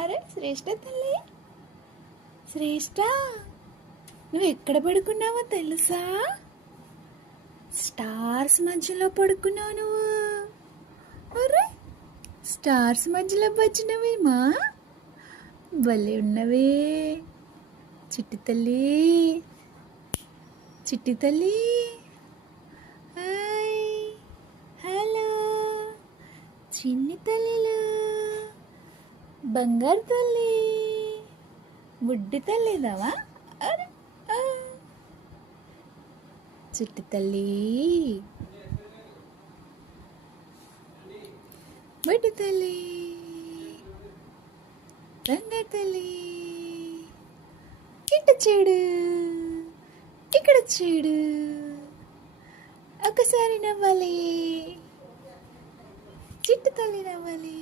అరే శ్రేష్ఠ తల్లి, శ్రేష్ఠ, నువ్వు ఎక్కడ పడుకున్నావో తెలుసా? స్టార్స్ మధ్యలో పడుకున్నావు నువ్వు. అరే స్టార్స్ మధ్యలో వచ్చినవేమా, భలే ఉన్నవే చిట్టి తల్లి, చిట్టి తల్లి. హాయ్, హలో చిన్ని తల్లిలు, బంగారు తల్లి, బుడ్డి తల్లిదావా? అరే చిట్టి తల్లి, బుడ్డి తల్లి, బంగారు తల్లి. ఇటు చూడు, ఇక్కడ చూడు, ఒకసారి నవ్వాలి, చిట్టి తల్లి నవ్వాలి.